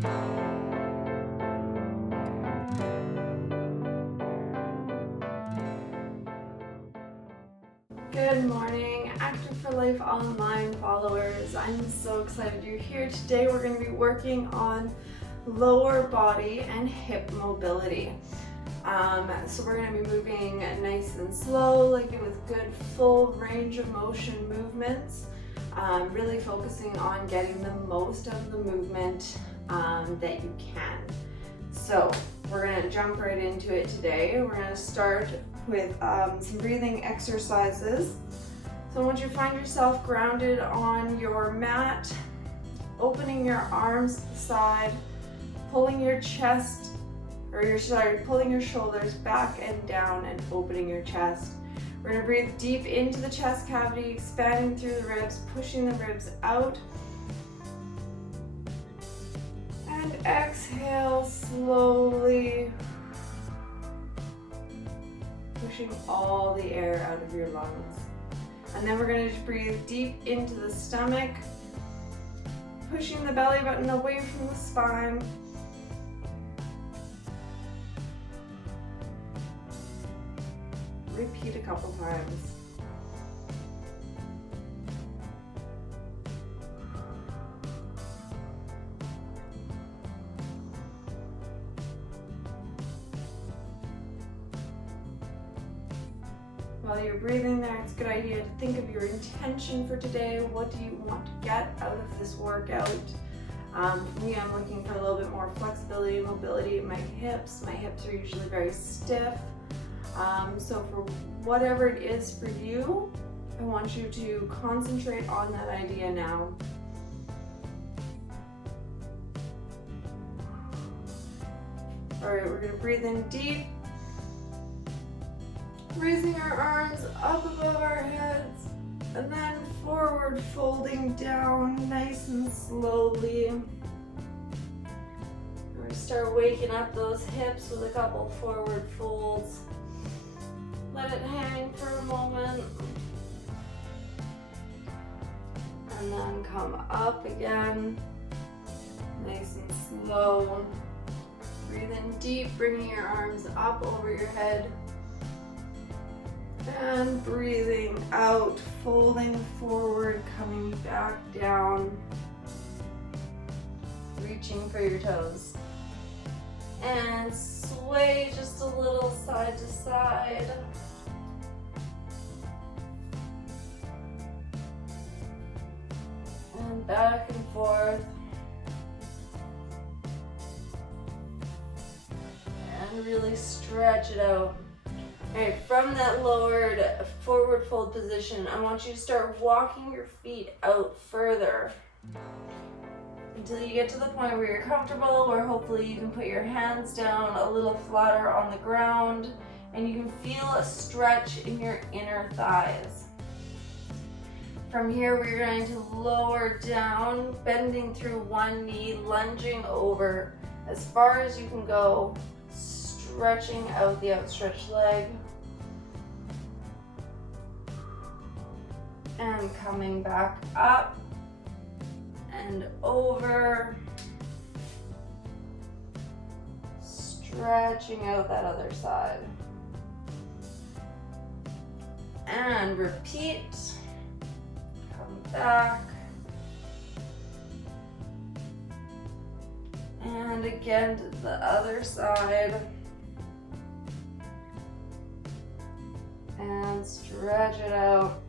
Good morning, Active for Life Online followers. I'm so excited you're here. Today we're going to be working on lower body and hip mobility. So we're going to be moving nice and slow, like with good full range of motion movements, really focusing on getting the most of the movement that you can. So we're going to jump right into it today. We're going to start with some breathing exercises. So I want you to find yourself grounded on your mat, opening your arms to the side, pulling your chest, pulling your shoulders back and down and opening your chest. We're going to breathe deep into the chest cavity, expanding through the ribs, pushing the ribs out. And exhale slowly, pushing all the air out of your lungs. And then we're going to breathe deep into the stomach, pushing the belly button away from the spine. Repeat a couple times. While you're breathing there, it's a good idea to think of your intention for today. What do you want to get out of this workout? For me, I'm looking for a little bit more flexibility and mobility in my hips. My hips are usually very stiff. So for whatever it is for you, I want you to concentrate on that idea now. All right, we're going to breathe in deep, raising our arms up above our heads, and then forward folding down nice and slowly. We're going to start waking up those hips with a couple forward folds. Let it hang for a moment. And then come up again, nice and slow. Breathe in deep, bringing your arms up over your head. And breathing out, folding forward, coming back down. Reaching for your toes. And sway just a little side to side. And back and forth. And really stretch it out. All right, from that lowered forward fold position, I want you to start walking your feet out further until you get to the point where you're comfortable, where hopefully you can put your hands down a little flatter on the ground and you can feel a stretch in your inner thighs. From here, we're going to lower down, bending through one knee, lunging over as far as you can go, stretching out the outstretched leg. And coming back up and over, stretching out that other side. And repeat, come back. And again to the other side. And stretch it out.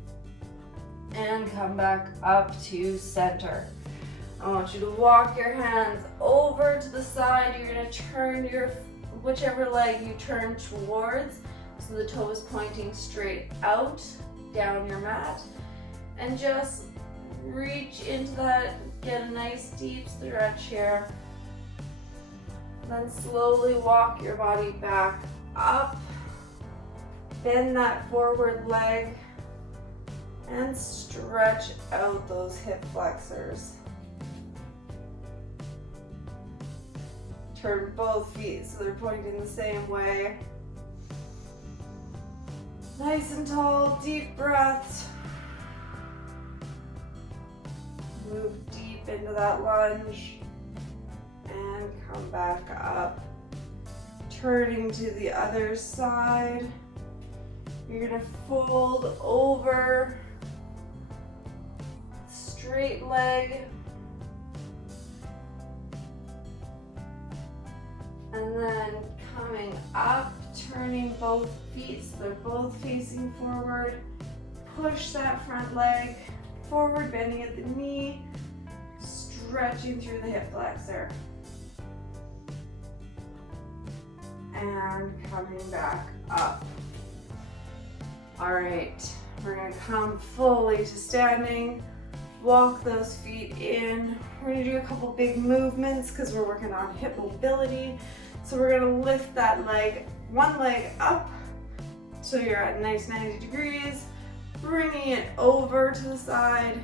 And come back up to center. I want you to walk your hands over to the side. You're going to turn your whichever leg you turn towards, so the toe is pointing straight out down your mat, and just reach into that. Get a nice deep stretch here. Then slowly walk your body back up. Bend that forward leg. And stretch out those hip flexors. Turn both feet so they're pointing the same way. Nice and tall, deep breaths. Move deep into that lunge. And come back up. Turning to the other side. You're gonna fold over, straight leg, and then coming up, turning both feet so they're both facing forward. Push that front leg forward, bending at the knee, stretching through the hip flexor. And coming back up. All right, we're gonna come fully to standing, walk those feet in. We're gonna do a couple big movements because we're working on hip mobility. So we're gonna lift that leg, one leg up, so you're at a nice 90 degrees, bringing it over to the side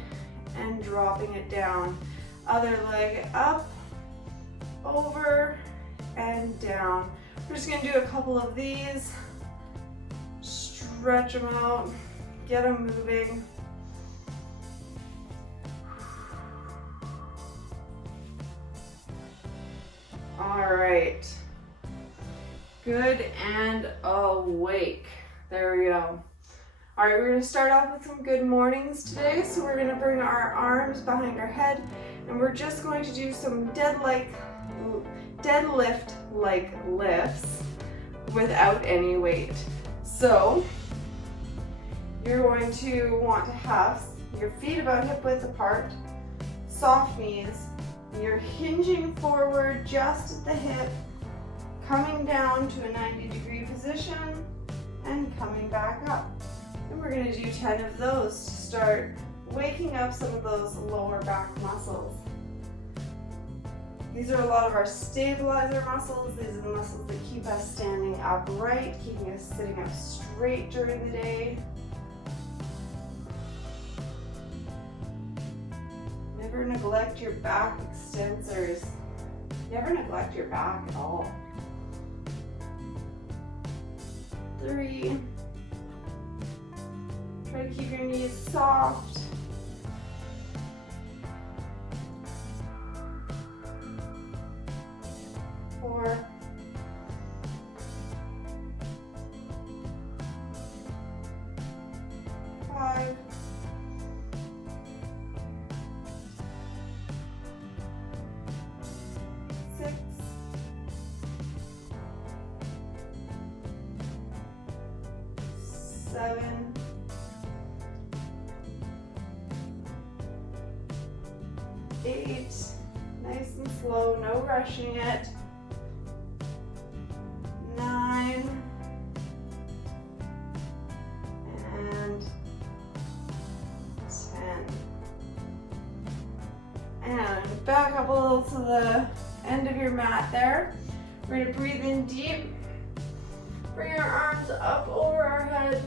and dropping it down. Other leg up, over, and down. We're just gonna do a couple of these. Stretch them out, get them moving. All right, good and awake. There we go. All right, we're gonna start off with some good mornings today. So we're gonna bring our arms behind our head and we're just going to do some deadlift-like lifts without any weight. So you're going to want to have your feet about hip width apart, soft knees. You're hinging forward just at the hip, coming down to a 90-degree position and coming back up. And we're going to do 10 of those to start waking up some of those lower back muscles. These are a lot of our stabilizer muscles. These are the muscles that keep us standing upright, keeping us sitting up straight during the day. Never neglect your back extensors. Never neglect your back at all. 3. Try to keep your knees soft. 4. 5. 6. 7. 8. Nice and slow, no rushing it. 9. And 10. And back up a little to the end of your mat there. We're going to breathe in deep. Bring our arms up over our head.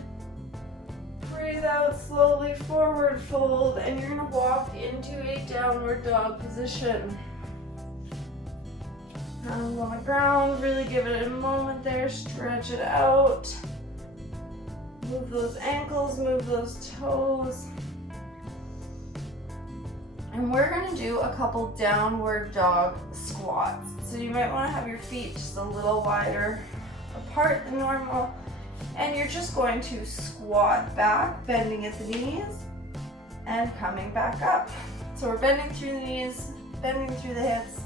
Breathe out slowly, forward fold, and you're going to walk into a downward dog position. Hands on the ground, really give it a moment there, stretch it out. Move those ankles, move those toes. And we're going to do a couple downward dog squats. So you might want to have your feet just a little wider apart than normal. And you're just going to squat back, bending at the knees and coming back up. So we're bending through the knees, bending through the hips,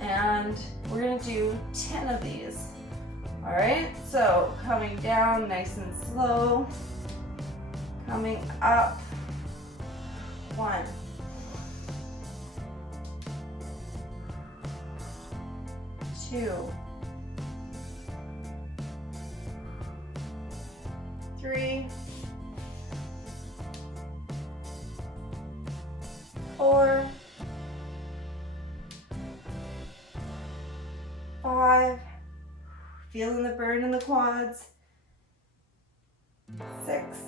and we're going to do 10 of these. All right, so coming down nice and slow, coming up. 1. 2. 3. 4. 5. Feeling the burn in the quads. 6.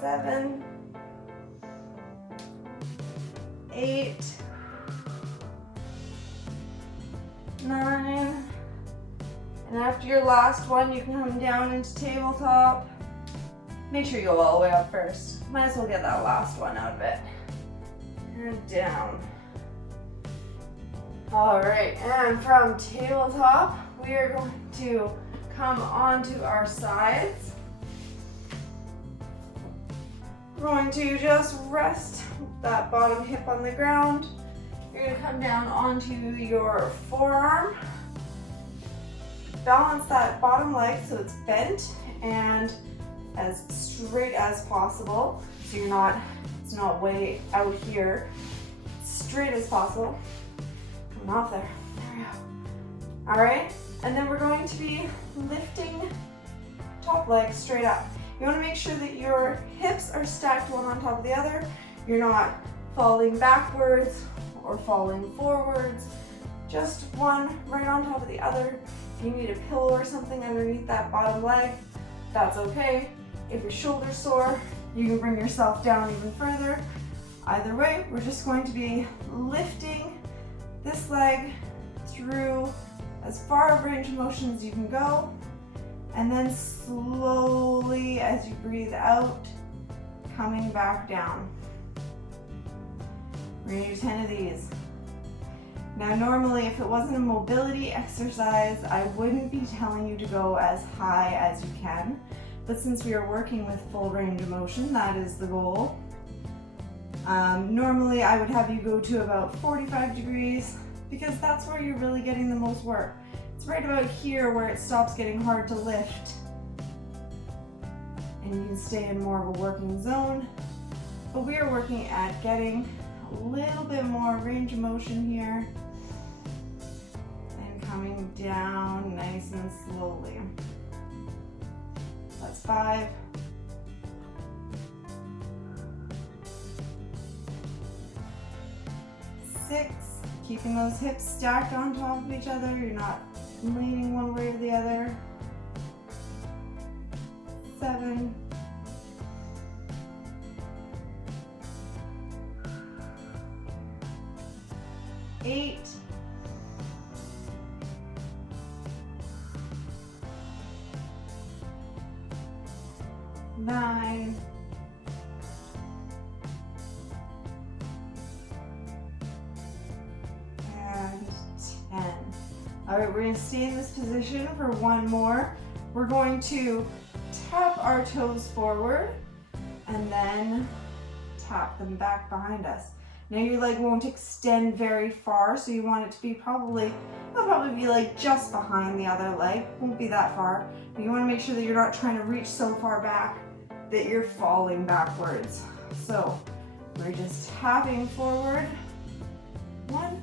7. 8. 9. And after your last one, you can come down into tabletop. Make sure you go all the way up first. Might as well get that last one out of it. And and down. All right, and from tabletop, we are going to come onto our sides. We're going to just rest that bottom hip on the ground. You're going to come down onto your forearm. Balance that bottom leg so it's bent and as straight as possible. So it's not way out here. Straight as possible. Coming off there. There we go. All right, and then we're going to be lifting top leg straight up. You want to make sure that your hips are stacked one on top of the other. You're not falling backwards or falling forwards. Just one right on top of the other. If you need a pillow or something underneath that bottom leg, that's okay. If your shoulder's sore, you can bring yourself down even further. Either way, we're just going to be lifting this leg through as far of range of motion as you can go, and then slowly, as you breathe out, coming back down. We're gonna do 10 of these. Now, normally, if it wasn't a mobility exercise, I wouldn't be telling you to go as high as you can, but since we are working with full range of motion, that is the goal. Normally, I would have you go to about 45 degrees because that's where you're really getting the most work. It's right about here where it stops getting hard to lift and you can stay in more of a working zone. But we are working at getting a little bit more range of motion here and coming down nice and slowly. That's 5. 6. Keeping those hips stacked on top of each other. You're not leaning one way or the other. 7. 8. 9. And 10. All right, we're going to stay in this position for one more. We're going to tap our toes forward and then tap them back behind us. Now your leg won't extend very far, so you want it to be it'll probably be like just behind the other leg. Won't be that far. But you want to make sure that you're not trying to reach so far back that you're falling backwards. So we're just tapping forward. 1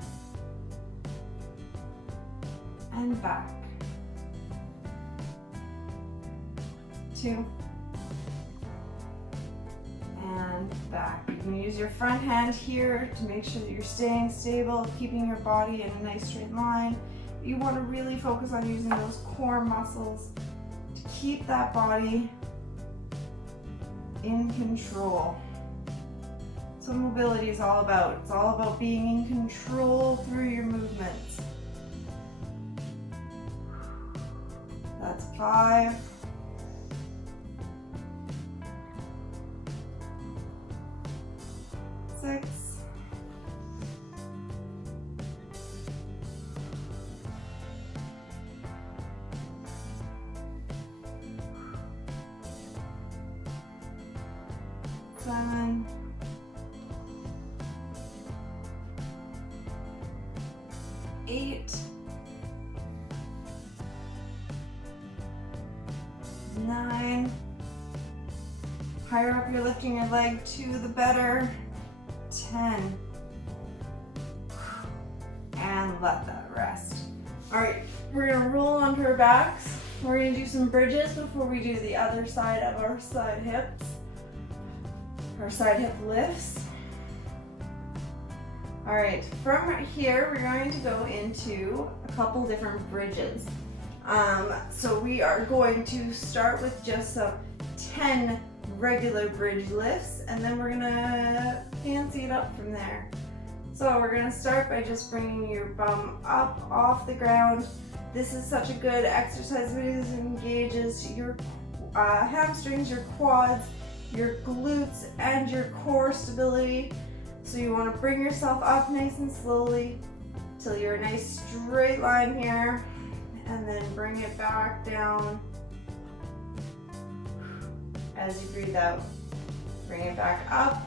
and back. 2 and back. You can use your front hand here to make sure that you're staying stable, keeping your body in a nice straight line. You want to really focus on using those core muscles to keep that body in control. That's what mobility is all about. It's all about being in control through your movements. That's 5. 6. 7. 8. 9. Higher up you're lifting your leg to, the better. 10. And let that rest. All right, we're gonna roll onto our backs. We're gonna do some bridges before we do the other side of our side hips. Our side hip lifts. All right, from here, we're going to go into a couple different bridges. So we are going to start with just some 10 regular bridge lifts, and then we're gonna fancy it up from there. So we're gonna start by just bringing your bum up off the ground. This is such a good exercise because it engages your hamstrings, your quads, your glutes, and your core stability. So you want to bring yourself up nice and slowly till you're a nice straight line here, and then bring it back down as you breathe out. Bring it back up.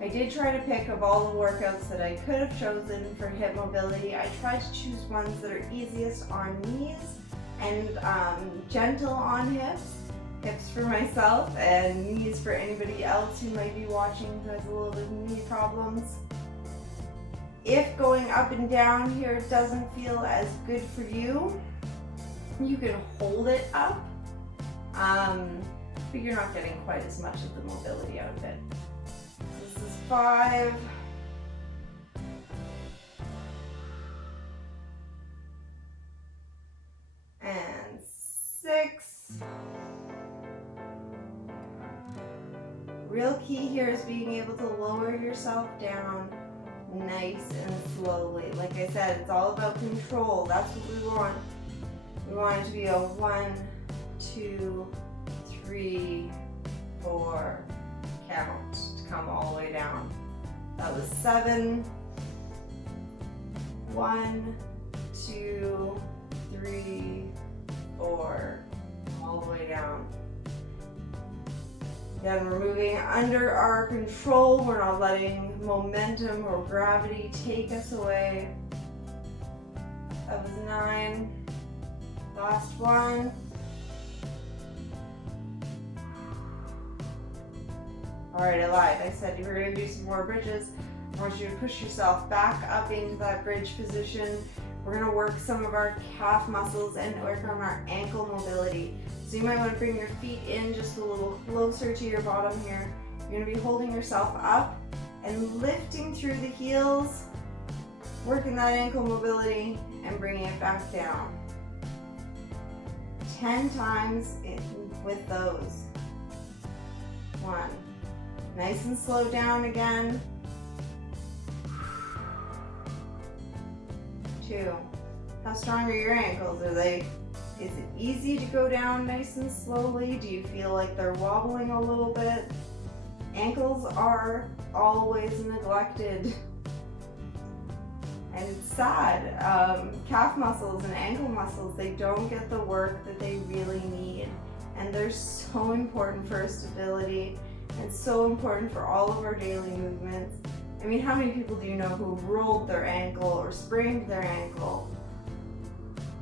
I did try to pick of all the workouts that I could have chosen for hip mobility. I tried to choose ones that are easiest on knees and gentle on hips. Hips for myself and knees for anybody else who might be watching who has a little bit of knee problems. If going up and down here doesn't feel as good for you, you can hold it up, but you're not getting quite as much of the mobility out of it. This is 5. And 6. Real key here is being able to lower yourself down nice and slowly. Like I said, it's all about control. That's what we want. We want it to be a 1, 2, 3, 4 count to come all the way down. That was 7. 1, 2, 3, 4, all the way down. Again, we're moving under our control. We're not letting momentum or gravity take us away. That was 9. Last one. All right, I lied. I said you were going to do some more bridges. I want you to push yourself back up into that bridge position. We're going to work some of our calf muscles and work on our ankle mobility. So you might want to bring your feet in just a little closer to your bottom here. You're going to be holding yourself up and lifting through the heels, working that ankle mobility and bringing it back down. 10 times with those. 1. Nice and slow down again. 2. How strong are your ankles? Is it easy to go down nice and slowly? Do you feel like they're wobbling a little bit? Ankles are always neglected. And it's sad. Calf muscles and ankle muscles, they don't get the work that they really need. And they're so important for stability and so important for all of our daily movements. I mean, how many people do you know who rolled their ankle or sprained their ankle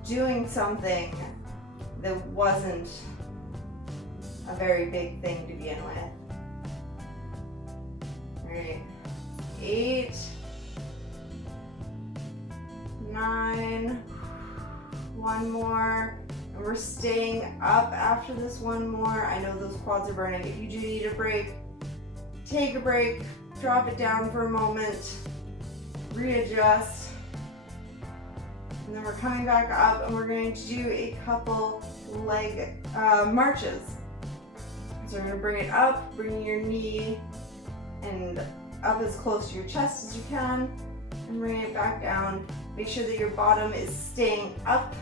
doing something that wasn't a very big thing to begin with? All right, 8, 9, one more, and we're staying up after this one more. I know those quads are burning. If you do need a break, take a break, drop it down for a moment, readjust. And then we're coming back up and we're going to do a couple leg marches. So we're going to bring it up, bring your knee and up as close to your chest as you can, and bring it back down. Make sure that your bottom is staying up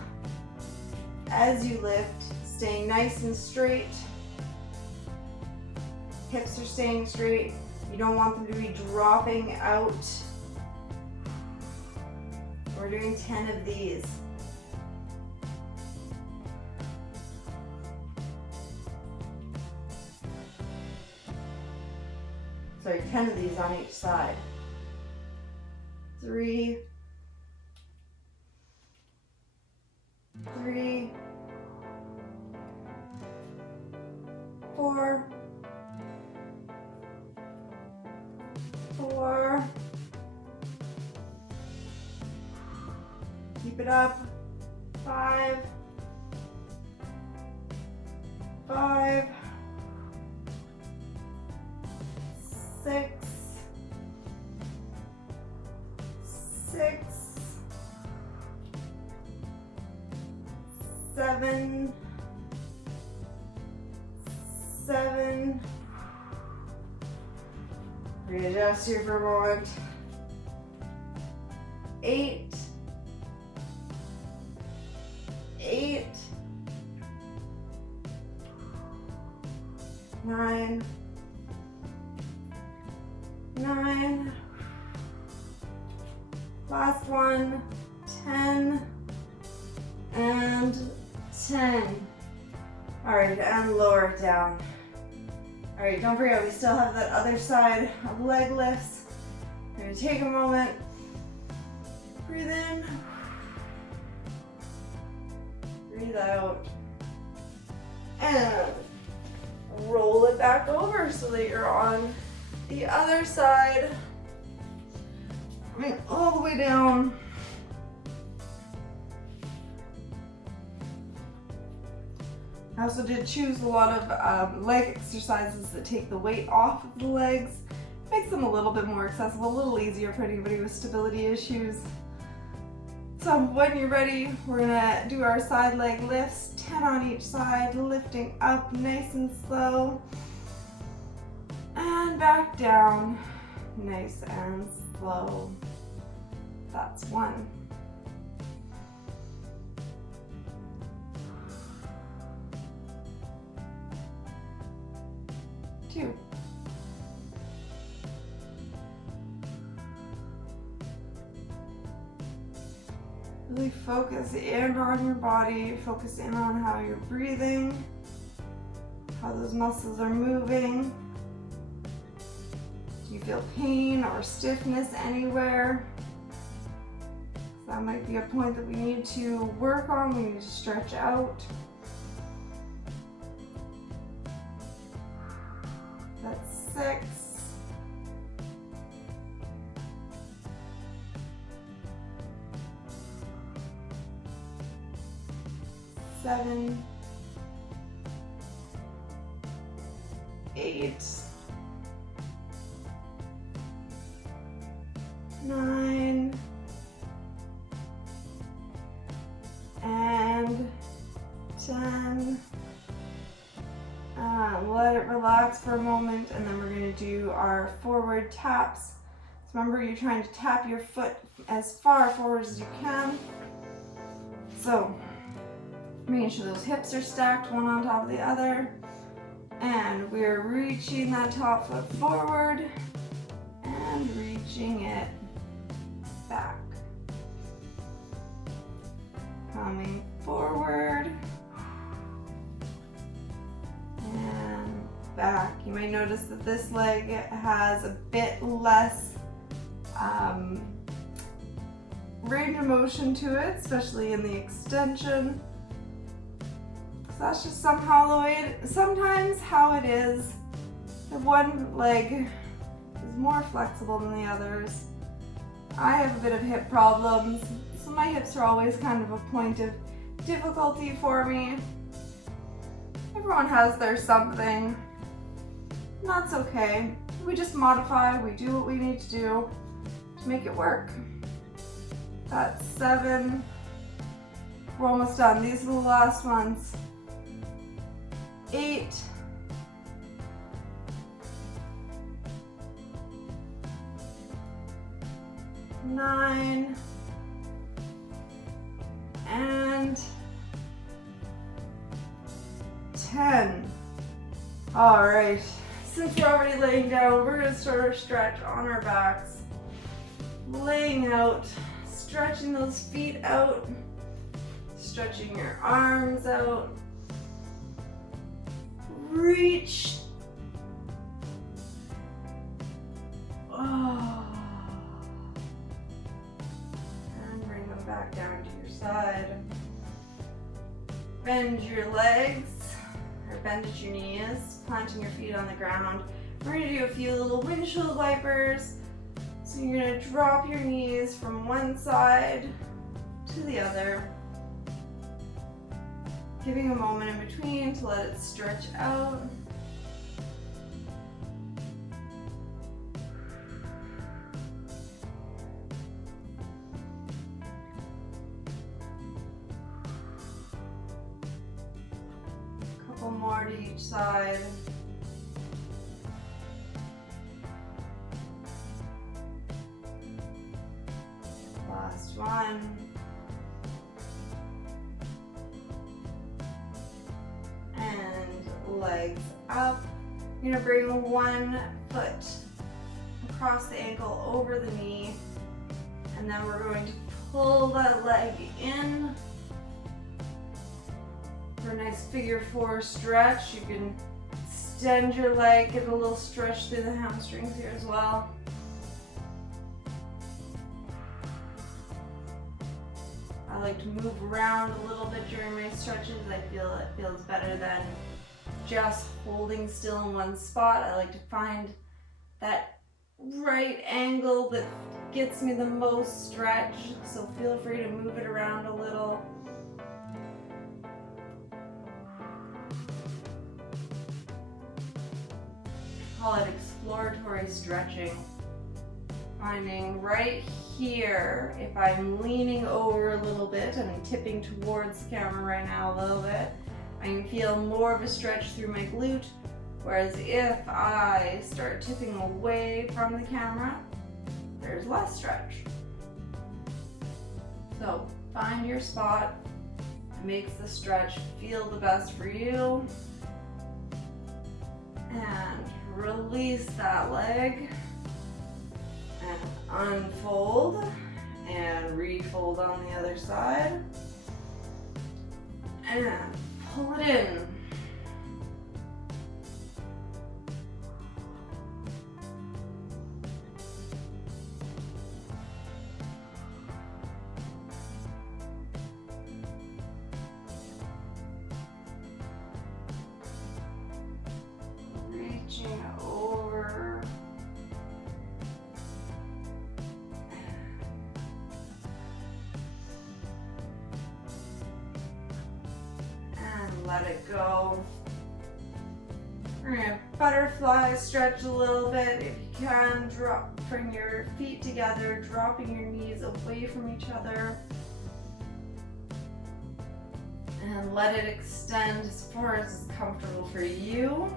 as you lift, staying nice and straight. Hips are staying straight. You don't want them to be dropping out. We're doing 10 of these. Sorry, 10 of these on each side. 3, 4, 4. Keep it up. 5, 5, 6, 6, 7, 7. Readjust here for a moment. 8, 8, 9, 9, last one, 10, and 10. All right, and lower it down. All right, don't forget, we still have that other side of leg lifts. We're gonna take a moment, breathe in, breathe out, and roll it back over so that you're on the other side. Coming all the way down. I also did choose a lot of leg exercises that take the weight off of the legs. Makes them a little bit more accessible, a little easier for anybody with stability issues. So when you're ready, we're gonna do our side leg lifts, 10 on each side, lifting up nice and slow. And back down, nice and slow. That's 1. 2. Really focus in on your body, focus in on how you're breathing, how those muscles are moving. Do you feel pain or stiffness anywhere? That might be a point that we need to work on, we need to stretch out. That's 6. 7, 8, 9, and 10. Let it relax for a moment, and then we're going to do our forward taps. So remember, you're trying to tap your foot as far forward as you can. So making sure those hips are stacked one on top of the other, and we're reaching that top foot forward and reaching it back. Coming forward and back. You might notice that this leg has a bit less range of motion to it, especially in the extension. So that's just somehow the way sometimes how it is. The one leg is more flexible than the others. I have a bit of hip problems, so my hips are always kind of a point of difficulty for me. Everyone has their something, and that's okay. We just modify, we do what we need to do to make it work. That's 7. We're almost done. These are the last ones. 8. 9. And 10. All right, since we're already laying down, we're gonna start our stretch on our backs. Laying out, stretching those feet out, stretching your arms out. Reach. Oh. And bring them back down to your side. Bend your legs, or bend at your knees, planting your feet on the ground. We're gonna do a few little windshield wipers. So you're gonna drop your knees from one side to the other, giving a moment in between to let it stretch out. Couple more to each side. Last one. And legs up. You're gonna bring one foot across the ankle over the knee, and then we're going to pull that leg in for a nice figure 4 stretch. You can extend your leg, get a little stretch through the hamstrings here as well. I like to move around a little bit during my stretches. I feel it feels better than just holding still in one spot. I like to find that right angle that gets me the most stretch, so feel free to move it around a little. I call it exploratory stretching. Finding right here, if I'm leaning over a little bit, I'm tipping towards the camera right now a little bit, I can feel more of a stretch through my glute, whereas if I start tipping away from the camera, there's less stretch. So find your spot, makes the stretch feel the best for you, and release that leg, and unfold, and refold on the other side, and pull it in. Reaching over. And let it go. We're gonna butterfly stretch a little bit. If you can, bring your feet together, dropping your knees away from each other. And let it extend as far as is comfortable for you.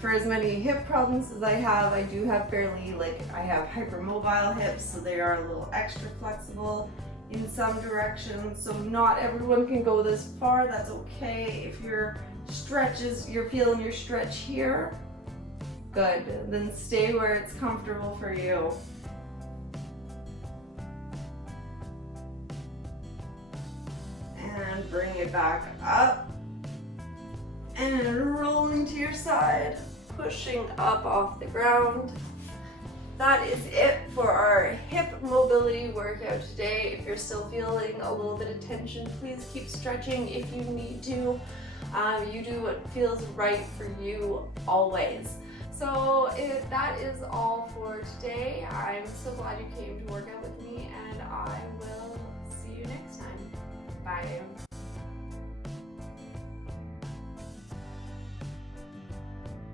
For as many hip problems as I have, I do have I have hypermobile hips, so they are a little extra flexible in some directions. So not everyone can go this far, that's okay. If you're feeling your stretch here, good. Then stay where it's comfortable for you. And bring it back up. And rolling to your side, pushing up off the ground. That is it for our hip mobility workout today. If you're still feeling a little bit of tension, please keep stretching if you need to. You do what feels right for you always. So that is all for today. I'm so glad you came to work out with me, and I will see you next time. Bye.